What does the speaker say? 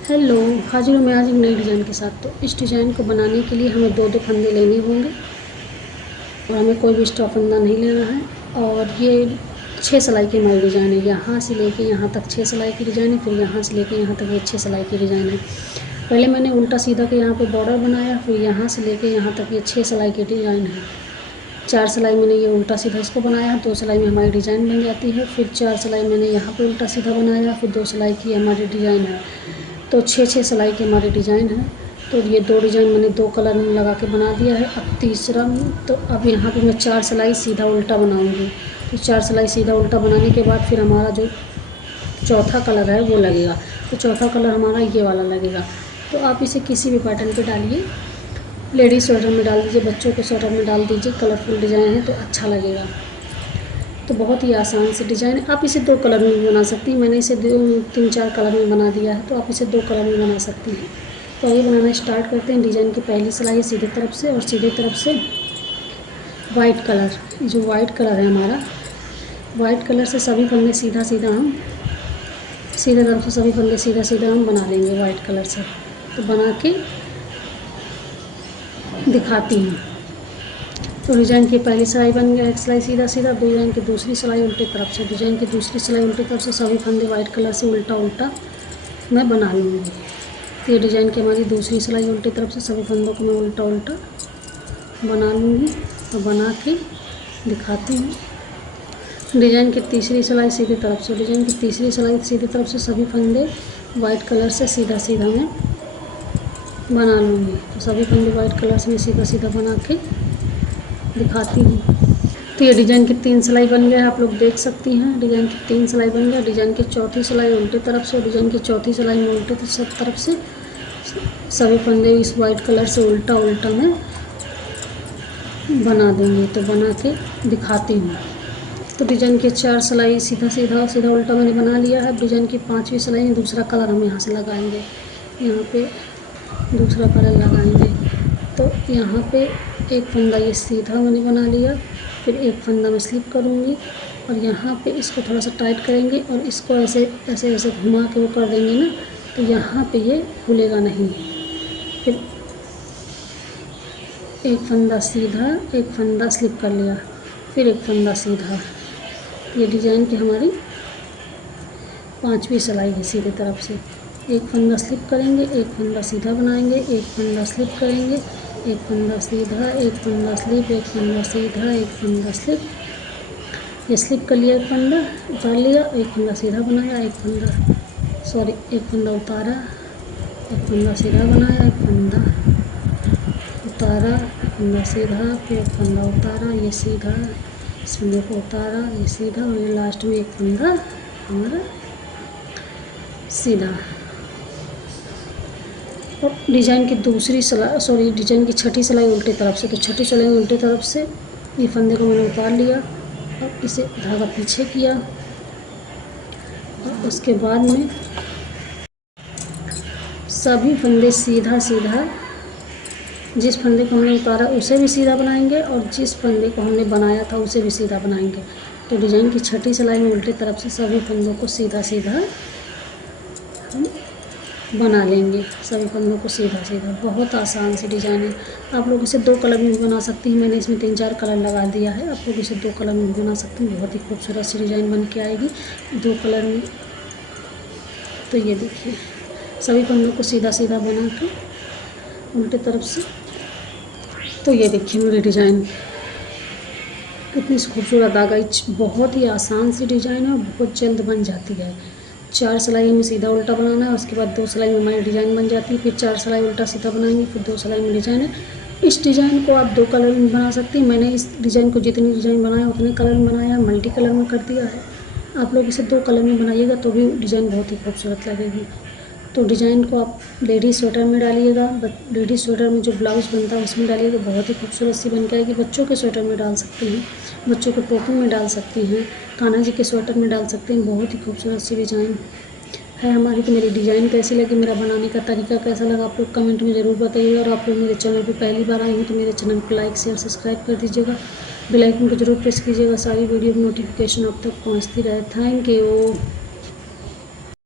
Hello, हाजिर हूँ मैं आज एक नई डिज़ाइन के साथ। तो इस डिज़ाइन को बनाने के लिए हमें दो फंदे लेने होंगे और हमें कोई भी एक्स्ट्रा फंदा नहीं लेना है। और ये 6 सिलाई की हमारी डिज़ाइन है। यहाँ से लेके यहाँ तक 6 सिलाई की डिज़ाइन है, फिर यहाँ से लेके यहाँ तक ये 6 सिलाई की डिज़ाइन है। पहले मैंने उल्टा सीधा के यहाँ पे बॉर्डर बनाया, फिर यहाँ से लेके यहाँ तक ये 6 सिलाई की डिज़ाइन है। 4 सिलाई मैंने ये उल्टा सीधा इसको बनाया, 2 सिलाई में हमारी डिज़ाइन बन जाती है। फिर 4 सिलाई मैंने यहाँ पे उल्टा सीधा बनाया, फिर 2 सिलाई की हमारी डिज़ाइन है। तो 6 सिलाई की हमारी डिज़ाइन है। तो ये 2 डिज़ाइन मैंने 2 कलर में लगा के बना दिया है। अब तीसरा, तो अब यहाँ पे मैं 4 सिलाई सीधा उल्टा बनाऊँगी। तो 4 सिलाई सीधा उल्टा बनाने के बाद फिर हमारा जो चौथा कलर है वो लगेगा। तो चौथा कलर हमारा ये वाला लगेगा। तो आप इसे किसी भी पैटर्न पे डालिए, लेडीज स्वेटर में डाल दीजिए, बच्चों के स्वेटर में डाल दीजिए। कलरफुल डिज़ाइन है तो अच्छा लगेगा। तो बहुत ही आसान सी डिज़ाइन है। आप इसे 2 कलर में भी बना सकती हैं। मैंने इसे 3-4 कलर में बना दिया है, तो आप इसे 2 कलर में बना सकती हैं। तो आइए बनाना स्टार्ट करते हैं। डिज़ाइन की पहली सिलाई सीधे तरफ से और सीधे तरफ से वाइट कलर, जो वाइट कलर है हमारा, वाइट कलर से सभी फंदे सीधा सीधा हम सीधे तरफ से सभी फंदे सीधा सीधा हम बना लेंगे वाइट कलर से। तो बना के दिखाती हूँ। तो डिज़ाइन की पहली सिलाई बन गया, एक सिलाई सीधा सीधा। डिज़ाइन की दूसरी सिलाई उल्टी तरफ से, डिज़ाइन की दूसरी सिलाई उल्टी तरफ से सभी फंदे वाइट कलर से उल्टा उल्टा मैं बना लूँगी। तो ये डिज़ाइन की हमारी दूसरी सिलाई उल्टी तरफ से सभी फंदों को मैं उल्टा उल्टा बना लूँगी और बना के दिखाती हूँ। डिज़ाइन की तीसरी सिलाई सीधी तरफ से, डिज़ाइन की तीसरी सिलाई सीधी तरफ से सभी फंदे वाइट कलर से सीधा सीधा मैं बना लूँगी। तो सभी फंदे वाइट कलर से मैं सीधा सीधा बना के दिखाती हूँ। तो ये डिज़ाइन की 3 सिलाई बन गया है, आप लोग देख सकती हैं। डिज़ाइन की 3 सिलाई बन गया। डिज़ाइन की चौथी सिलाई उल्टी तरफ से, डिज़ाइन की चौथी सिलाई में उल्टी तरफ से सभी फंदे इस वाइट कलर से उल्टा उल्टा मैं बना देंगे। तो बना के दिखाती हूँ। तो डिज़ाइन की 4 सिलाई सीधा सीधा सीधा उल्टा मैंने बना लिया है। डिज़ाइन की 5वीं सिलाई में दूसरा कलर हम यहाँ से लगाएंगे, यहाँ पे दूसरा कलर लगाएंगे। तो यहाँ पे एक फंदा ये सीधा मैंने बना लिया, फिर एक फंदा मैं स्लिप करूँगी और यहाँ पे इसको थोड़ा सा टाइट करेंगे और इसको ऐसे ऐसे ऐसे घुमा के वो कर देंगे ना, तो यहाँ पे ये खुलेगा नहीं। फिर एक फंदा सीधा, एक फंदा स्लिप कर लिया, फिर एक फंदा सीधा। ये डिज़ाइन की हमारी 5वीं सिलाई है सीधे तरफ से। एक फंदा स्लिप करेंगे, एक फंदा सीधा बनाएंगे, एक फंदा स्लिप करेंगे, एक फंदा सीधा, एक फंदा स्लिप, एक फंदा सीधा, एक फंदा स्लिप। ये स्लिप कर लिया, एक फंदा उतार लिया, एक फंदा सीधा बनाया, एक फंदा उतारा, एक फंदा सीधा बनाया, एक फंदा उतारा, एक फंदा सीधा, फिर एक फंदा उतारा, ये सीधा, इस फंदे को उतारा, ये सीधा, और ये लास्ट में एक फंदा हमारा सीधा। और डिज़ाइन की डिज़ाइन की छठी सिलाई उल्टी तरफ से। तो छठी सिलाई उल्टी तरफ से ये फंदे को मैंने उतार लिया और इसे धागा पीछे किया और उसके बाद में सभी फंदे सीधा सीधा, जिस फंदे को हमने उतारा उसे भी सीधा बनाएंगे और जिस फंदे को हमने बनाया था उसे भी सीधा बनाएंगे। तो डिज़ाइन की छठी सिलाई में उल्टी तरफ से सभी फंदों को सीधा सीधा हम बना लेंगे, सभी फंदों को सीधा सीधा। बहुत आसान सी डिज़ाइन है। आप लोग इसे 2 कलर में भी बना सकती हैं। मैंने इसमें 3-4 कलर लगा दिया है। आप लोग इसे 2 कलर में भी बना सकती हैं। बहुत ही खूबसूरत सी डिज़ाइन बन के आएगी 2 कलर में। तो ये देखिए, सभी फंदों को सीधा सीधा बना के उल्टी तरफ से। तो ये देखिए मेरी डिज़ाइन कितनी खूबसूरत आ गई। बहुत ही आसान सी डिज़ाइन है और बहुत जल्द बन जाती है। 4 सिलाई में सीधा उल्टा बनाना है, उसके बाद 2 सिलाई में हमारी डिज़ाइन बन जाती है। फिर 4 सिलाई उल्टा सीधा बनाएंगे, फिर 2 सिलाई में डिज़ाइन है। इस डिज़ाइन को आप 2 कलर में बना सकती हैं। मैंने इस डिज़ाइन को जितनी डिज़ाइन बनाया उतने कलर में बनाया, मल्टी कलर में कर दिया है। आप लोग इसे 2 कलर में बनाइएगा तो भी डिज़ाइन बहुत ही खूबसूरत लगेगी। तो डिज़ाइन को आप लेडीज स्वेटर में डालिएगा, लेडीज स्वेटर में जो ब्लाउज बनता है उसमें डालिएगा, बहुत ही खूबसूरत सी बन के आएगी। बच्चों के स्वेटर में डाल सकती हैं, बच्चों के टोपी में डाल सकती हैं, कान्हा जी के स्वेटर में डाल सकते हैं। बहुत ही खूबसूरत सी डिज़ाइन है हमारी। तो मेरी डिज़ाइन कैसी लगी, मेरा बनाने का तरीका कैसा लगा, आप लोग कमेंट में ज़रूर बताइएगा। और आप लोग मेरे चैनल पर पहली बार आए हैं तो मेरे चैनल को लाइक शेयर सब्सक्राइब कर दीजिएगा। बेल आइकन को जरूर प्रेस कीजिएगा, सारी वीडियो की नोटिफिकेशन अब तक पहुँचती रहे। Thank you.